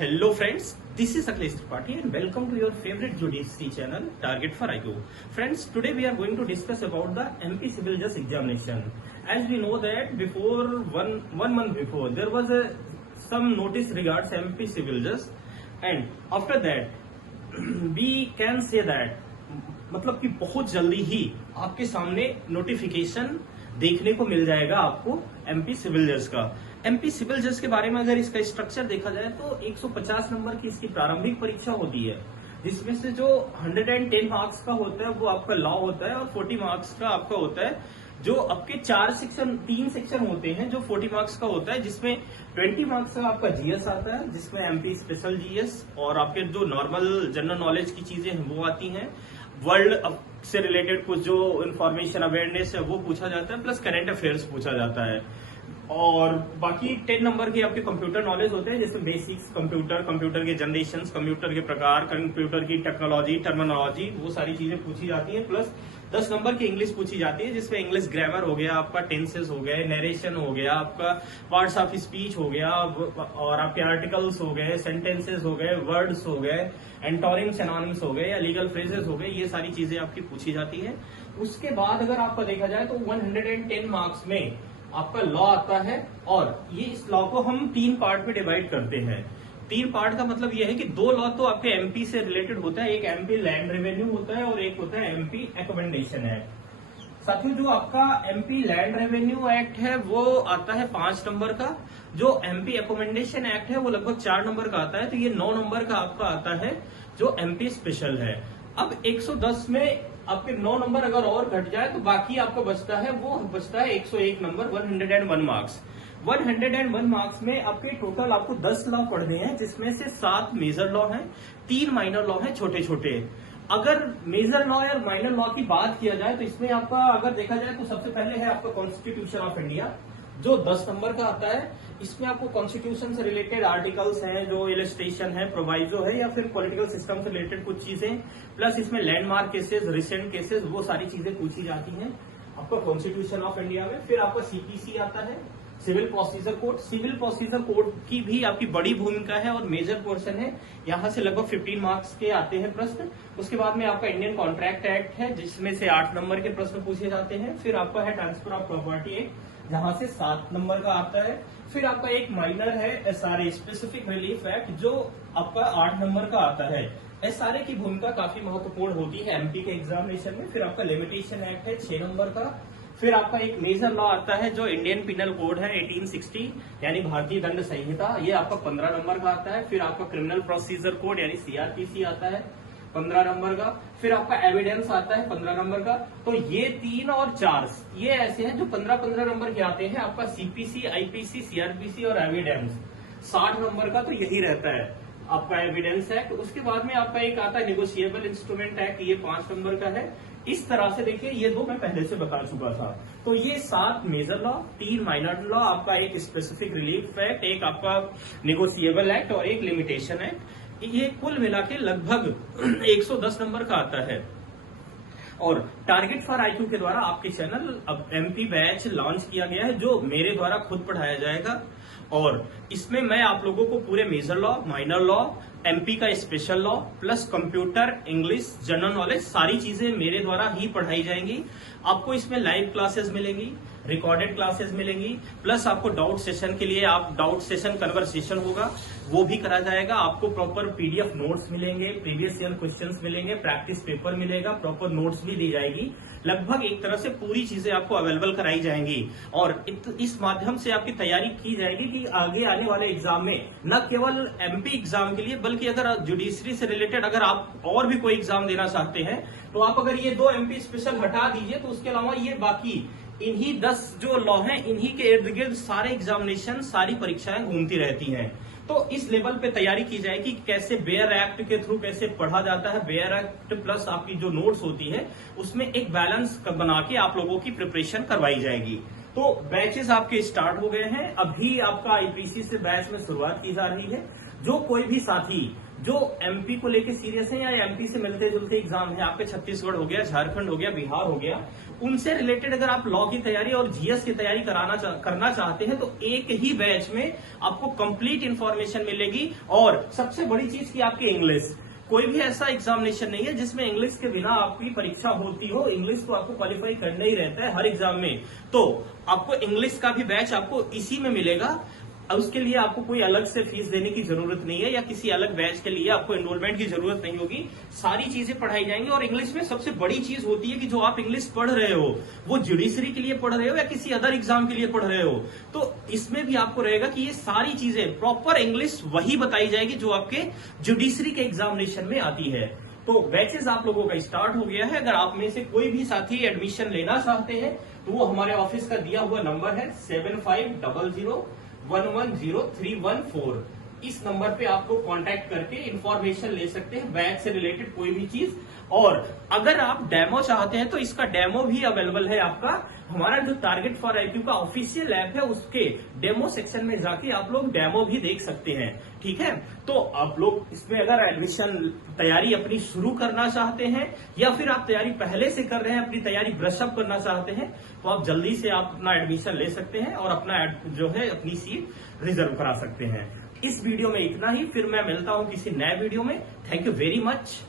Hello friends, this is Akhilesh Tripathi and welcome to your favorite judiciary channel Target for IQ. Friends, today we are going to discuss about the MP Civil Judge examination. As we know that before one month before there was some notice regards MP Civil Judge, and after that we can say that मतलब कि बहुत जल्दी ही आपके सामने notification देखने को मिल जाएगा आपको एमपी सिविल जज का। एमपी सिविल जज के बारे में अगर इसका स्ट्रक्चर देखा जाए तो 150 नंबर की इसकी प्रारंभिक परीक्षा होती है, जिसमें से जो 110 मार्क्स का होता है वो आपका लॉ होता है और 40 मार्क्स का आपका होता है जो आपके तीन सेक्शन होते हैं जो 40 मार्क्स का होता है, जिसमें 20 मार्क्स का आपका जीएस आता है, जिसमें एमपी स्पेशल जीएस और आपके जो नॉर्मल जनरल नॉलेज की चीजें हैं वो आती हैं, वर्ल्ड से रिलेटेड कुछ जो इंफॉर्मेशन अवेयरनेस है वो पूछा जाता है, प्लस करंट अफेयर्स पूछा जाता है। और बाकी 10 नंबर के आपके कंप्यूटर नॉलेज होते हैं, जिसमें बेसिक्स कंप्यूटर के जनरेशन, कंप्यूटर के प्रकार, कंप्यूटर की टेक्नोलॉजी, टर्मिनोलॉजी, वो सारी चीजें पूछी जाती हैं। प्लस 10 नंबर की इंग्लिश पूछी जाती है, जिसमें इंग्लिश ग्रामर हो गया, आपका टेंसेस हो गए, नरेशन हो गया, आपका पार्ट्स ऑफ स्पीच हो गया, और आपके आर्टिकल्स हो गए, सेंटेंसेस हो गए, वर्ड्स हो गए, एंटोनिम्स सिनोनिम्स हो गए या लीगल फ्रेजेस हो गए, ये सारी चीजें आपकी पूछी जाती है। उसके बाद अगर आपका देखा जाए तो 110 मार्क्स में आपका लॉ आता है, और ये इस लॉ को हम 3 पार्ट में डिवाइड करते हैं। 3 पार्ट का मतलब ये है कि 2 लॉ तो आपके एमपी से रिलेटेड होता है, एक एमपी लैंड रेवेन्यू होता है और एक होता है एमपी एकोमेंडेशन एक्ट। साथियों, जो आपका एमपी लैंड रेवेन्यू एक्ट है वो आता है 5 नंबर का, जो एमपी एकोमेंडेशन एक्ट है वो लगभग 4 नंबर का आता है, तो ये 9 नंबर का आपका आता है जो एमपी स्पेशल है। अब 110 में आपके 9 नंबर अगर और घट जाए तो बाकी आपको बचता है 101 नंबर, 101 मार्क्स। 101 मार्क्स में आपके टोटल आपको 10 लॉ पढ़ने हैं, जिसमें से 7 मेजर लॉ हैं, 3 माइनर लॉ हैं छोटे छोटे। अगर मेजर लॉ और माइनर लॉ की बात किया जाए तो इसमें आपका अगर देखा जाए तो सबसे पहले है आपका कॉन्स्टिट्यूशन ऑफ इंडिया, जो 10 नंबर का आता है। इसमें आपको कॉन्स्टिट्यूशन से रिलेटेड आर्टिकल्स हैं, जो इलस्ट्रेशन है, प्रोवाइजो है, या फिर पॉलिटिकल सिस्टम से रिलेटेड कुछ चीजें, प्लस इसमें लैंडमार्क केसेस, रिसेंट केसेस, वो सारी चीजें पूछी जाती हैं आपका कॉन्स्टिट्यूशन ऑफ इंडिया में। फिर आपका सीपीसी आता है, civil procedure code. Civil procedure code की भी आपकी बड़ी भूमिका है और मेजर पोर्शन है, यहाँ से लगभग 15 मार्क्स के आते हैं प्रश्न। उसके बाद में आपका इंडियन कॉन्ट्रैक्ट एक्ट है, जिसमें से 8 नंबर के प्रश्न पूछे जाते हैं। फिर आपका है ट्रांसफर ऑफ प्रॉपर्टी एक्ट, जहां से 7 नंबर का आता है। फिर आपका एक माइनर है एसआरए, स्पेसिफिक रिलीफ एक्ट, जो आपका 8 नंबर का आता है। एसआरए की भूमिका काफी महत्वपूर्ण होती है एमपी के एग्जामिनेशन में। फिर आपका लिमिटेशन एक्ट है 6 नंबर का। फिर आपका एक मेजर लॉ आता है जो इंडियन पिनल कोड है 1860, यानी भारतीय दंड संहिता, ये आपका 15 नंबर का आता है। फिर आपका क्रिमिनल प्रोसीजर कोड यानी सीआरपीसी आता है 15 नंबर का। फिर आपका एविडेंस आता है 15 नंबर का। तो ये 3 और 4 ये ऐसे हैं जो 15-15 नंबर के आते हैं। आपका सीपीसी, आईपीसी, सीआरपीसी और एविडेंस 60 नंबर का, तो यही रहता है आपका एविडेंस एक्ट। उसके बाद में आपका एक आता है नेगोशिएबल इंस्ट्रूमेंट एक्ट, ये 5 नंबर का है। इस तरह से देखिए, ये 2 मैं पहले से बता चुका था। तो ये 7 मेजर लॉ, 3 माइनर लॉ, आपका एक स्पेसिफिक रिलीफ एक्ट, एक आपका नेगोशिएबल एक्ट और एक लिमिटेशन एक्ट, ये कुल मिला के लगभग 110 नंबर का आता है। और टारगेट फॉर आईक्यू के द्वारा आपके चैनल अब एमपी बैच लॉन्च किया गया है, जो मेरे द्वारा खुद पढ़ाया जाएगा। और इसमें मैं आप लोगों को पूरे major law, minor law, MP का special law, plus computer, English, general knowledge, सारी चीजें मेरे द्वारा ही पढ़ाई जाएंगी। आपको इसमें लाइव क्लासेस मिलेंगी, रिकॉर्डेड क्लासेस मिलेंगी, प्लस आपको डाउट सेशन के लिए डाउट सेशन कन्वर्सेशन होगा, वो भी करा जाएगा। आपको प्रॉपर पीडीएफ नोट्स मिलेंगे, प्रीवियस ईयर क्वेश्चंस मिलेंगे, प्रैक्टिस पेपर मिलेगा, प्रॉपर नोट्स भी दी जाएगी। लगभग एक तरह से पूरी चीजें आपको अवेलेबल कराई जाएंगी, और इस माध्यम से आपकी तैयारी की जाएगी कि आगे आने वाले एग्जाम में न केवल एमपी एग्जाम के लिए, बल्कि अगर जुडिशरी से रिलेटेड अगर आप और भी कोई एग्जाम देना चाहते हैं तो आप अगर ये 2 एमपी स्पेशल हटा दीजिए, तो उसके अलावा ये बाकी इन्हीं 10 जो लॉ हैं, इन्हीं के इर्द गिर्द सारे एग्जामिनेशन, सारी परीक्षाएं घूमती रहती हैं। तो इस लेवल पे तैयारी की जाएगी कि कैसे बेयर एक्ट के थ्रू कैसे पढ़ा जाता है। बेयर एक्ट प्लस आपकी जो नोट्स होती है उसमें एक बैलेंस बना के आप लोगों की प्रिपरेशन करवाई जाएगी। तो बैचेस आपके स्टार्ट हो गए हैं। अभी आपका आईपीसी से बैच में शुरुआत की जा रही है। जो कोई भी साथी जो एमपी को लेके सीरियस है या एमपी से मिलते जुलते एग्जाम है, आपके छत्तीसगढ़ हो गया, झारखंड हो गया, बिहार हो गया, उनसे रिलेटेड अगर आप लॉ की तैयारी और जीएस की तैयारी करना चाहते हैं तो एक ही बैच में आपको कंप्लीट इंफॉर्मेशन मिलेगी। और सबसे बड़ी चीज की आपकी इंग्लिश, कोई भी ऐसा एग्जामिनेशन नहीं है जिसमें इंग्लिश के बिना आपकी परीक्षा होती हो। इंग्लिश तो आपको क्वालिफाई करना ही रहता है हर एग्जाम में। तो आपको इंग्लिश का भी बैच आपको इसी में मिलेगा। उसके लिए आपको कोई अलग से फीस देने की जरूरत नहीं है या किसी अलग बैच के लिए आपको एनरोलमेंट की जरूरत नहीं होगी। सारी चीजें पढ़ाई जाएंगी। और इंग्लिश में सबसे बड़ी चीज होती है कि जो आप इंग्लिश पढ़ रहे हो वो जुडिशरी के लिए पढ़ रहे हो या किसी अदर एग्जाम के लिए पढ़ रहे हो, तो इसमें भी आपको रहेगा कि ये सारी चीजें प्रॉपर इंग्लिश वही बताई जाएगी जो आपके जुडिशरी के एग्जामिनेशन में आती है। तो बैचेस आप लोगों का स्टार्ट हो गया है। अगर आप में से कोई भी साथी एडमिशन लेना चाहते हैं तो वो हमारे ऑफिस का दिया हुआ नंबर है 7500110314। इस नंबर पे आपको कांटेक्ट करके इंफॉर्मेशन ले सकते हैं बैच से रिलेटेड कोई भी चीज। और अगर आप डेमो चाहते हैं तो इसका डेमो भी अवेलेबल है आपका। हमारा जो टारगेट फॉर आईक्यू का ऑफिशियल ऐप है उसके डेमो सेक्शन में जाके आप लोग डेमो भी देख सकते हैं। ठीक है, तो आप लोग इसमें अगर एडमिशन तैयारी अपनी शुरू करना चाहते हैं या फिर आप तैयारी पहले से कर रहे हैं, अपनी तैयारी ब्रशअप करना चाहते हैं, तो आप जल्दी से आप अपना एडमिशन ले सकते हैं और अपना जो है अपनी सीट रिजर्व करा सकते हैं। इस वीडियो में इतना ही, फिर मैं मिलता हूं किसी नए वीडियो में। Thank you very much.